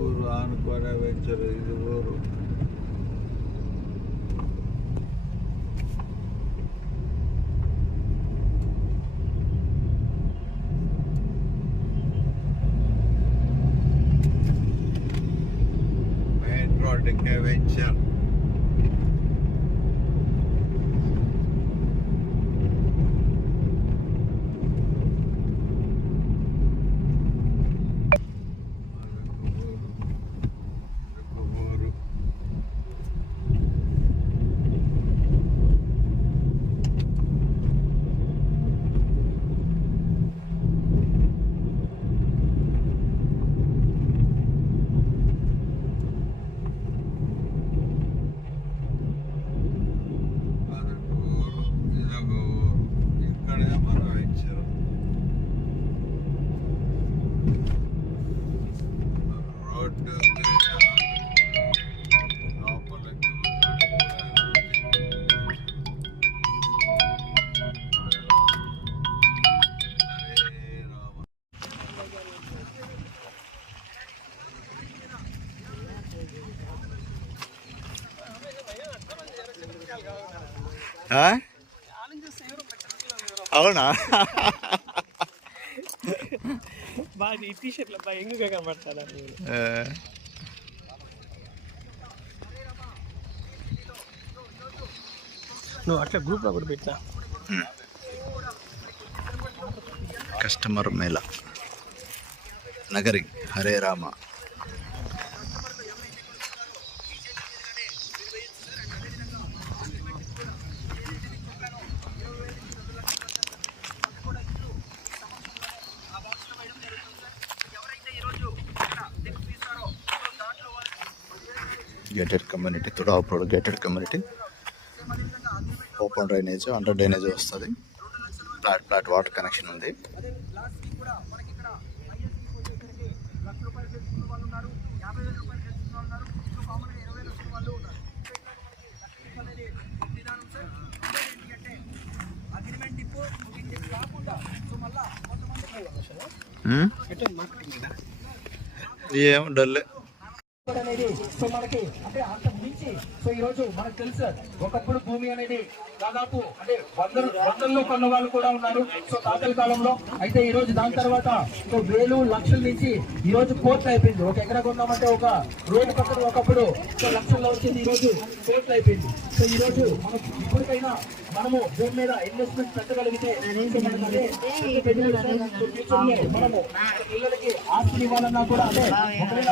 ఊరు ఆనుకునే వెంచరు ఇది ఊరు. మెయిన్ రోడ్డుకే వెంచర్. అవునా? బాగా ఈ టీషర్ట్లో బాగా ఎంగుగా కనబడతాడా? నువ్వు అట్లా గ్రూప్లో కూడా పెట్టా. కస్టమర్ మేళ నగరి హరే రామ. గేటెడ్ కమ్యూనిటీ, తుడాపుడు gated community. Open drainage, under drainage వస్తుంది. ఫ్లాట్ వాటర్ కనెక్షన్ ఉంది. ఏం డల్లే అనేది. సో మనకి అంటే అంతకు మించి సో ఈ రోజు మనకు తెలుసు ఒకప్పుడు భూమి అనేది దాదాపు అంటే వందల్లో కొన్న వాళ్ళు కూడా ఉన్నారు. సో తాతల కాలంలో అయితే ఈ రోజు దాని తర్వాత సో వేలు లక్షల నుంచి ఈ రోజు కోట్లు అయిపోయింది. ఒక ఎకరా కొన్నామంటే ఒక రోడ్డు పక్కన ఒకప్పుడు సో లక్షల్లో వచ్చింది, ఈ రోజు కోట్లు అయిపోయింది. సో ఈ రోజు మనకు ఇప్పటికైనా మనము భూమి మీద ఇన్వెస్ట్మెంట్ పెట్టగలిగితే మనము పిల్లలకి ఆస్తి ఇవ్వాలన్నా కూడా అంటే ఒకవేళ